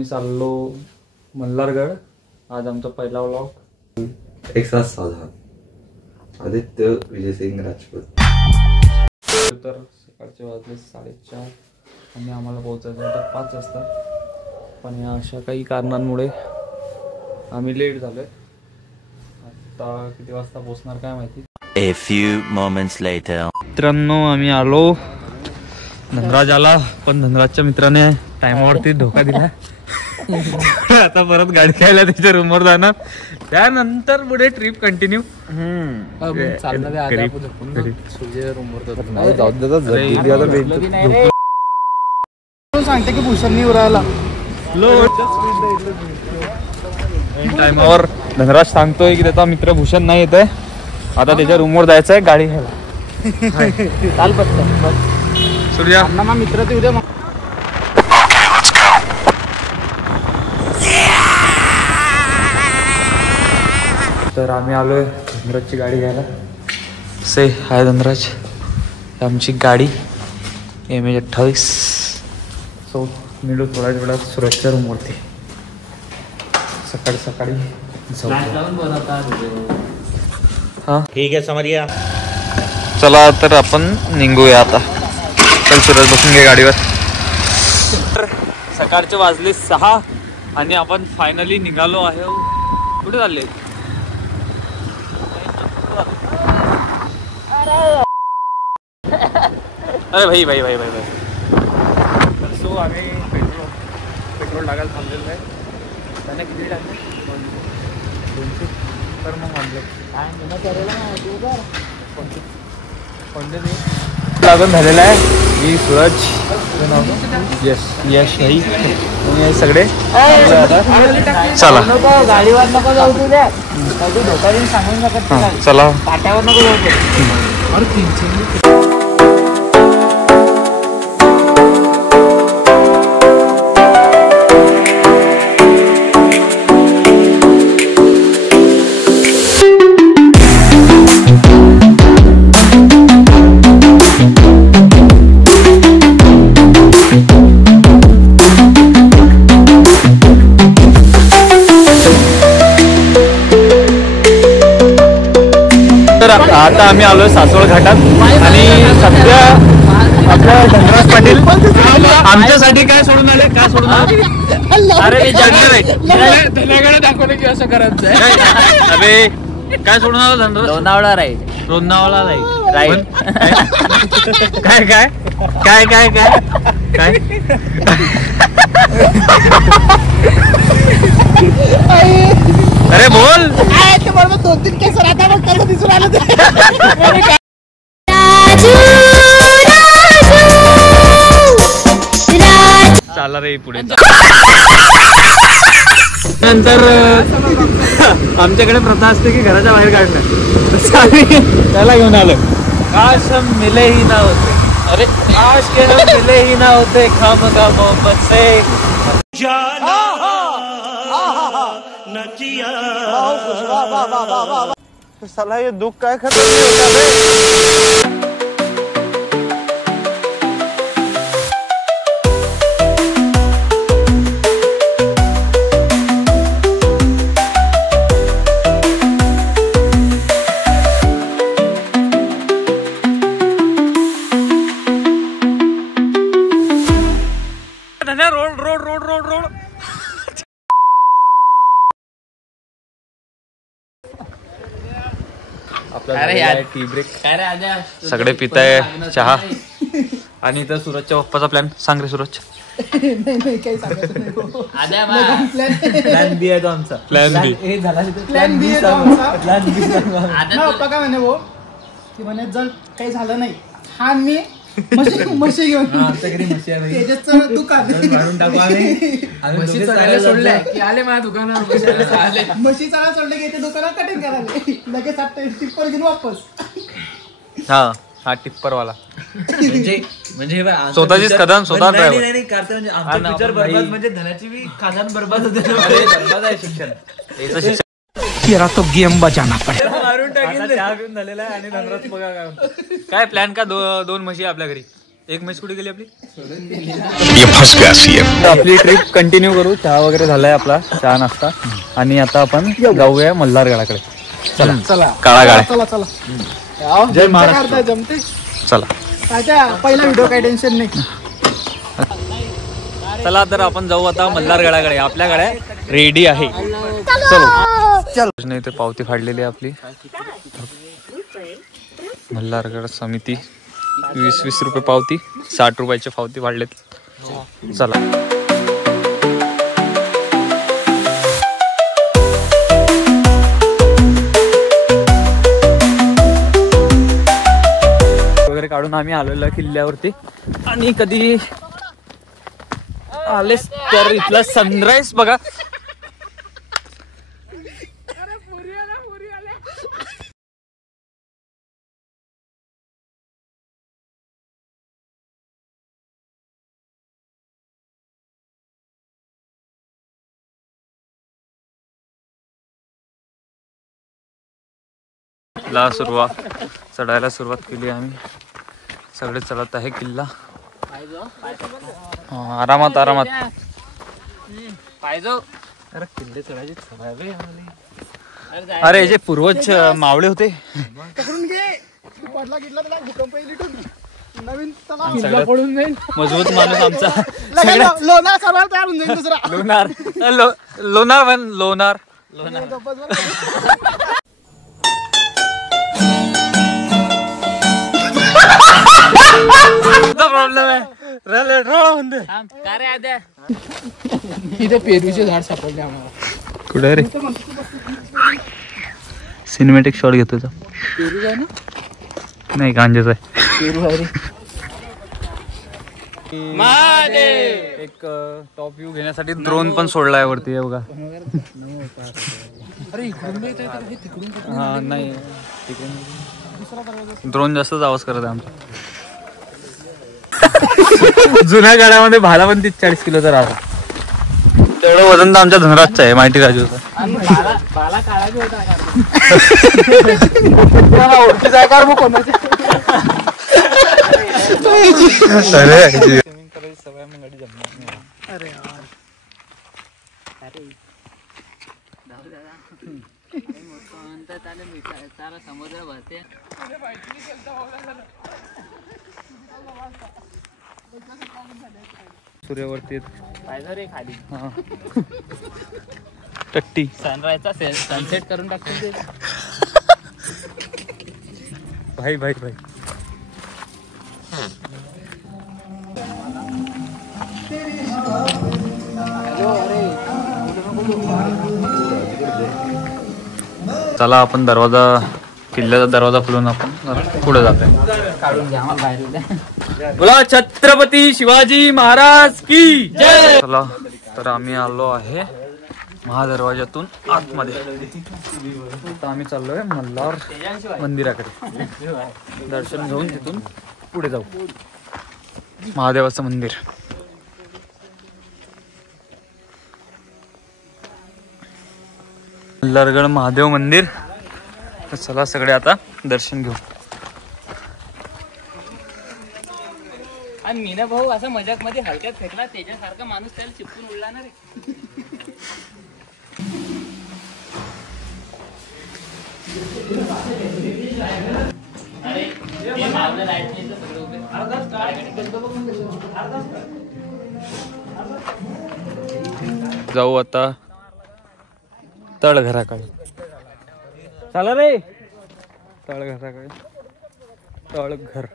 आम्ही चाललो मल्हारगड. आज आमचा पहिला व्लॉग. एक साथ सावधान आदित्य विजय सिंग राजपूत. तर सकाळचे वाजले 4:30 आणि आम्हाला पोहोचायचं होतं 5 वाजता. पण या अशा काही कारणांमुळे आम्ही लेट झालोय. आता किती वाजता पोहोचणार काय माहिती. A few moments later. मित्रांनो आम्ही आलो. धनराज आला पण धनराजच्या मित्राने टाइमावरती धोका दिला. आता परत गाडी घ्यायला त्याच्या रूमवर जाणार. त्यानंतर पुढे ट्रिप कंटिन्यू. सांगते की भूषणनी उरायला टाइमावर धनराज सांगतोय की त्याचा मित्र भूषण नाही येत आहे. आता त्याच्या रूमवर जायचं आहे गाडी घ्यायला. चाल पटकन सूर्या अण्णा मित्र ते उद्या. तर आम्ही आलोय धनराजची गाडी घ्यायला. से हाय धनराज, आमची गाडी MH28. सो मिळू थोड्या वेळात सुरतच्या रूमवरती. सकाळी सकाळी हा ठीक है समझ गया. चला तर आपण निघूया आता. चल सूरज बसून घे गाडीवर. तर सकाळचे वाजले 6 आणि आपण फायनली निघालो आहे. कुठे चालले? अरे भाई भाई भाई भाई भाई. तर सो आम्ही पेट्रोल टाकायला थांबलेलो आहे. त्याने किती टाकले? 200. तर मग म्हणलं लागून झालेला आहे. मी सूरज, यश भाई सगळे चला. गाडीवर नको जाऊ तुझ्या धोका देऊन सांगून शकत. चला पाट्यावर नको जाऊ. आता आम्ही आलोय सासवड घाटात आणि सध्या आपल्या धनराज पाटील आमच्यासाठी काय सोडून आले? काय सोडून आले? अरे मी जाणार आहे. धनाकडे दाखवलं की असं करायचं. अरे काय सोडून आलं धनराज? लोणावळा राईड. लोणावळा राईड. काय काय काय काय काय काय अरे बोल. बरोबर 2-3 केस राहता मग कसं दिसून आलं ते. चाला रे पुढे. नंतर आमच्याकडे प्रथा असते की घराच्या बाहेर काढणं. त्याला घेऊन आलो. काश हम मिले ही ना होते. अरे काश के हम मिले ही ना होते. खामगा मोहब्बत से साला ये दुख काय खत्म नहीं होता बे. Road road road road road. Tea break. सगळे पिताय चहा आणि इथं सूरजच्या पप्पाचा प्लॅन. सांग रे सूरज. नाही काही सांगत नाही. प्लॅन बी आहे तो आमचा. प्लॅन बी प्लॅन बी आहे पप्पा काय म्हणे भाऊ की म्हणे जर काही झालं नाही हा मी म्हशी घेऊन त्याच्यात तू का म्हशी चढायला सोडल्या की आले माझ्या दुकानावर. म्हशी चढायला सोडले की ते दुकानात कटिंग करायला लगेच टिप्पर घेऊन वापस. हा टिप्पर वाला म्हणजे स्वतःचीच कदम स्वतः ड्रायव्हर. म्हणजे धनाची बी खादान बर्बाद होते. बर्बाद आहे शिक्षण. तेरा तो गेम बजाना पडेल. मारून टाकेल. चहा घेऊन झालेला आहे आणि धनराज बघा काय प्लॅन का. 2 म्हशी आपल्या घरी. एक मैच कुठे गेली आपली आपली ट्रिप कंटिन्यू करू. चहा वगैरे झालाय आपला, चहा नाश्ता. आणि आता आपण जाऊया मल्हारगडाकडे. चला चला काळा गाड्या. चला चला. जय महाराष्ट्र. जमते. चला पहिला व्हिडिओ काही टेन्शन नाही. चला तर आपण जाऊ आता मल्हारगडाकडे. आपल्या गाड्या रेडी आहे. चलो इथे पावती फाडलेली आहे आपली. मल्हारगड समिती 20-20 रुपये पावती, 60 रुपयाची पावती वाढलेत. चला वगैरे काढून आम्ही आलेलो किल्ल्यावरती. आणि कधी आलेच तर इथला सनराईज बघा. चढायला सुरुवात केली आम्ही. सगळे चढत आहे किल्ला. आरामात आरामात. किल्ले चढायची सवय. अरे जे पूर्वज मावळे होते. नवीन मजबूत माणूस आमचा. लोणार सर्वात तयार होऊन जाईल दुसरा. लोणार प्रॉब्लेम आहे. इथे पेरूचे झाड सापडले आम्हाला. कुठे रे? सिनेमॅटिक शॉट घेतो. पेरू आहे ना? नाही गांजेच आहे. पेरू आहे रे. एक टॉप व्ह्यू घेण्यासाठी ड्रोन पण सोडलाय वरती आहे बघा. अरे इकडून हा नाही तिकडून ड्रोन जास्तच आवाज करत आहे आमचा. जुन्या गाड्यामध्ये भाला पण 30-40 किलोचा राहता. तेवढं वजन तर आमच्या धनराजचं आहे. माहिती राजू बाला काढायचा होता. सवय मग गाडी जमणार. अरे यार. समुद्र भरते. सूर्यावरती पाहिजे रे खाली. टट्टी सनराईजचा सनसेट करून टाकतो ते. भाई भाई भाई. चला आपण किल्ल्याचा दरवाजा खोलून आपण पुढे जातोय. काढून घ्या बाहेर. बोला छत्रपती शिवाजी महाराज की जय. चला तर आम्ही आलो आहे महादरवाजातून आतमध्ये. आता आम्ही चाललोय मल्हार मंदिराकडे. दर्शन घेऊन तिथून पुढे जाऊ. महादेवाचं मंदिर. मल्हारगड महादेव मंदिर. तर चला सगळे आता दर्शन घेऊ. आणि मीना भाऊ असा मजाक मध्ये हलक्यात फेकला त्याच्यासारखा माणूस त्याला चिपकून उडला ना रे. जाऊ आता तळघराकडे. चला रे तळघराकडे. तळघर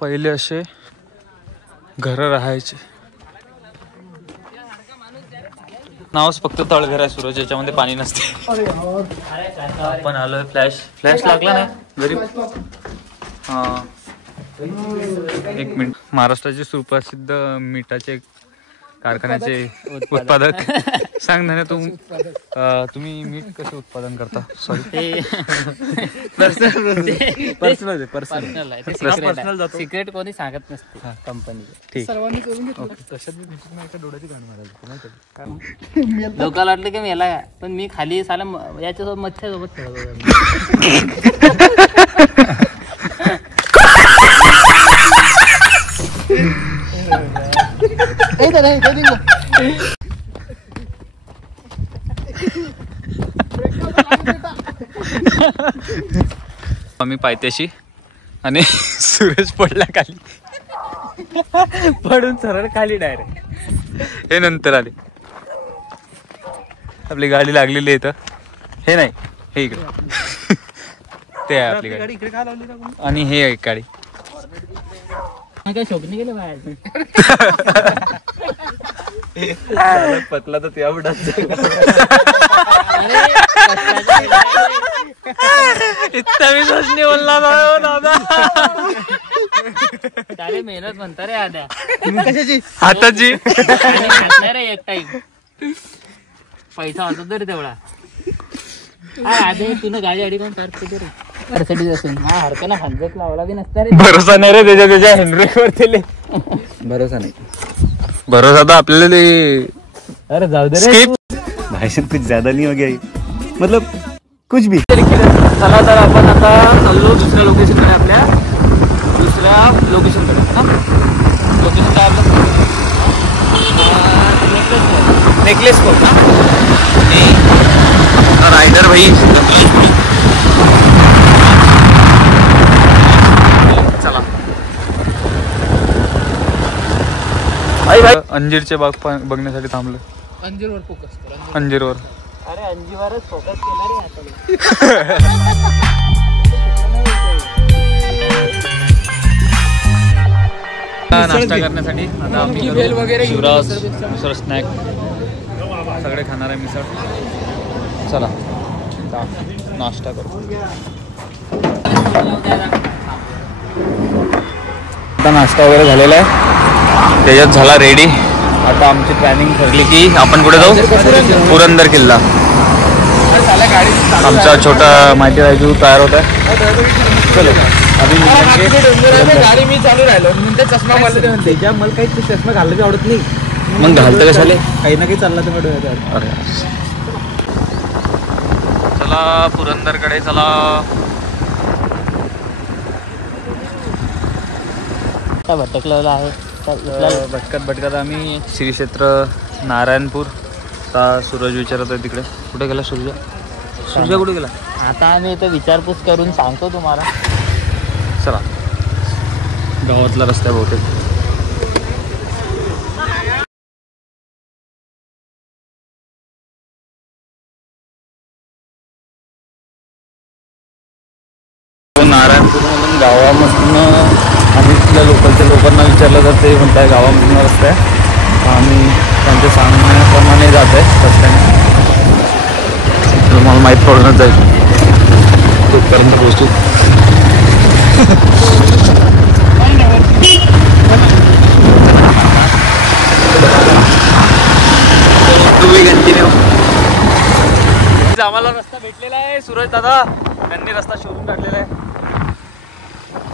पहिले असे घर राहायचे. नावच फक्त तळघर आहे सूरज. याच्यामध्ये पाणी नसते. आपण आलोय. फ्लॅश लागला नाही गरीब. हा एक मिनिट. महाराष्ट्राचे सुप्रसिद्ध मिठाचे कारखान्याचे उत्पादक. सांग ना तू, तुम्ही मीठ कसं उत्पादन करता? सॉरी पर्सनल आहे, सिक्रेट कोणी सांगत नसते कंपनी. ठीक. सर्वांनी करून घेतलं. लोकांना वाटलं की मेला, पण मी खाली साला याच्यासोबत मच्छ्यासोबत खेळत होतो. आम्ही पायथ्याशी आणि सुरेश पडला खाली, पडून सरळ खाली डायरेक्ट. हे नंतर आले. आपली गाडी लागलेली आहे इथं. हे नाही, हे इकडे ते आहे आपली गाडी. आणि हे एक गाडी. काय शोभने गेले बाहेर. पतला तर त्या बुडात इतका मी सोचणे बोलला दादा. सारे मेहनत म्हणता रे आद्या. कशाची? हाताची. रे एक टाइम पैसा वाचतो तरी तेवढा. आधी तुला गाडी आडी कोण काढतो रे मर्सिडीज असून. हा हरकत हंजत लावला बी नसता रे. भरोसा नाही रे त्याच्या हँडब्रेकवर दिले. भरोसा नाही. भरोसा तर आपल्याला ते. अरे जाऊ दे रे. भाई साहब कुछ ज्यादा नहीं हो गया ये? मतलब कुछ भी. चला तर आपण आता चाललो दुसऱ्या लोकेशनकडे, आपल्या दुसऱ्या लोकेशनकडे. लोकेशन काय आपलं? नेकलेस फोर्ट ना. रायडर भाई चला. अंजीरचे बाग बघण्यासाठी थांबलो. अंजीरवर फोकस कर. अंजीरवर. अरे अंजीवरच फोकस केला रे आता. नाश्ता करण्यासाठी आता आम्ही शिवराज मिसळ स्नॅक सगळे खाणार आहे मिसळ. चला नाश्ता करू. आता नाश्ता वगैरे झालेला आहे, त्याच्यात झाला रेडी. आता आमची प्लॅनिंग ठरली की आपण कुठे जाऊ? पुरंदर किल्ला. आमचा छोटा माहिती राजू तयार होत आहे. चलो गाडी मी चालू राहिलो म्हणते चष्मा मला त्याच्या मला काही चष्मा घाललं बी आवडत नाही. मग घालतं कशाले? काही ना काही चालला तर डोळ्यात. अरे चला पुरंदरकडे चला. काय भटकलेला आहे. भटकत आम्ही श्री क्षेत्र नारायणपूर. आता सूरज विचारत आहे तिकडे. कुठे गेला सूर्या? सूर्या कुठे गेला? आता आम्ही इथं विचारपूस करून सांगतो तुम्हाला. चला गावातला रस्ता बहुतेक. नारायणपूरमधून गावामधून आम्ही तिथल्या लोकांना विचारलं जातं, ते म्हणत आहे गावामधून रस्ता आहे. आम्ही त्यांच्या सांगण्याप्रमाणे जात आहे रस्त्याने. तर मला माहीत पडूनच जाईल तिथपर्यंत पोहोचू. आम्हाला रस्ता भेटलेला आहे. सूरज दादा त्यांनी रस्ता शोधून टाकलेला आहे.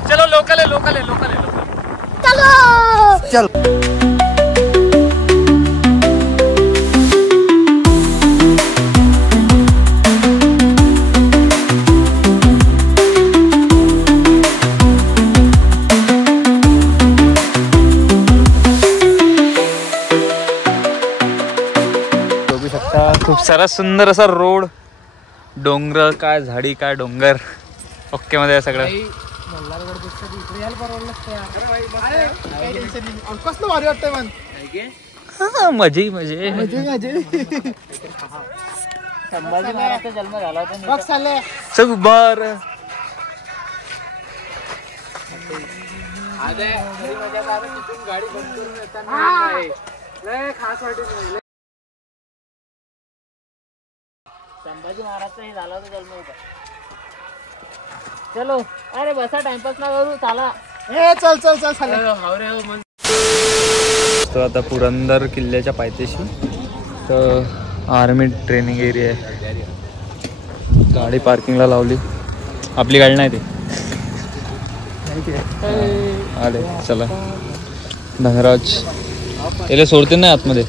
चलो लोकल आहे, लोकल आहे, लोकल आहे, लोकल. चल खूप सारा सुंदर असा रोड, डोंगर, काय झाडी, काय डोंगर. ओके मध्ये आहे सगळं. कसलं भारी वाटतंय मन. मजे मजे. संभाजी महाराजचा जन्म झाला होता. बघ चालले सब बार. गाडी बंद करून येताना खास वाटत. संभाजी महाराजचा हे झाला होता जन्म होता. चलो अरे बसा टाइमपास ना करू. चला चल चल चल. पोचतो आता पुरंदर किल्ल्याच्या पायथ्याशी. तर आर्मी ट्रेनिंग एरिया आहे. गाडी पार्किंगला लावली. आपली गाडी नाही ते आले. चला धनराज याला सोडते नाही आतमध्ये.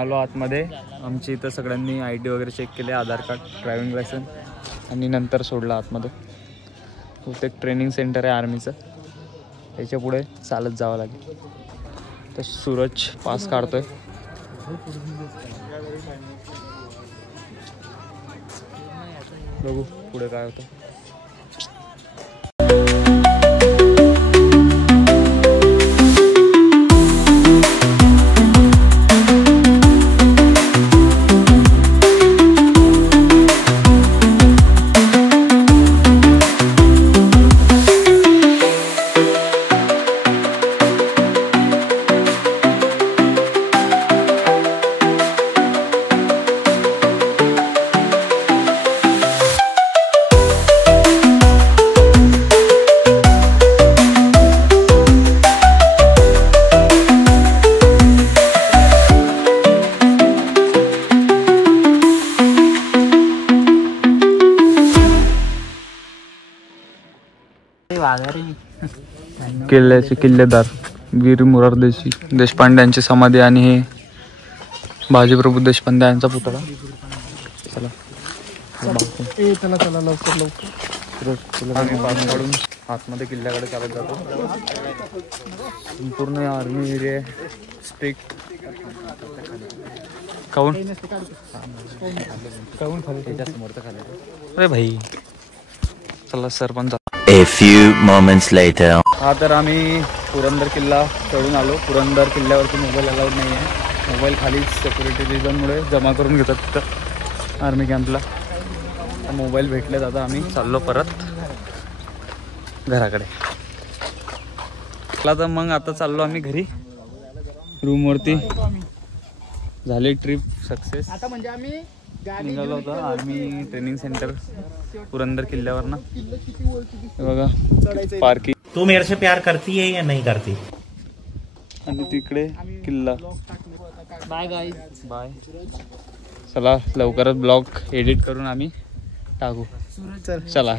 आलो आतमध्ये. आमची इथं सगळ्यांनी ID वगैरे चेक केले, आधार कार्ड, ड्रायव्हिंग लायसन्स, आणि नंतर सोडलं आतमध्ये. बहुतेक ट्रेनिंग सेंटर आहे आर्मीचं. त्याच्या पुढे चालत जावं लागेल. तर सूरज पास काढतोय. बघू पुढे काय होतं. किल्ल्याचे किल्लेदार वीर मोरारदेशी देशपांडे समाधी आणि हे बाजीप्रभू देशपांडे यांचा पुतळा. चला चला लवकर लवकर. आम्ही पास काढून आतमध्ये किल्ल्याकडे चालत जातो. संपूर्ण आर्मी एरिया स्ट्रिक्ट. काऊन त्याच्या समोरचं खाली. अरे भाई चला sarpanch. A few moments later. हा तर आम्ही पुरंदर किल्ला चढून आलो. पुरंदर किल्ल्यावरती मोबाईल अलाउड नाही आहे. मोबाईल खाली सिक्युरिटी रिझनमुळे जमा करून घेतात तिथं आर्मी कॅम्पला. मोबाईल भेटले आता आम्ही चाललो परत घराकडे. तर मग आता चाललो आम्ही घरी रूमवरती. झाली ट्रिप सक्सेस. आता म्हणजे आम्ही गाडी निघालो होतो आर्मी ट्रेनिंग सेंटर पुरंदर किल्ल्यावर ना. हे बघा पार्किंग. तू मेरे से प्यार करती है या नहीं करती? आणि तिकडे किल्ला. Bye guys. बाय. चला लवकरच ब्लॉग एडिट करून आम्ही टाकू. चला.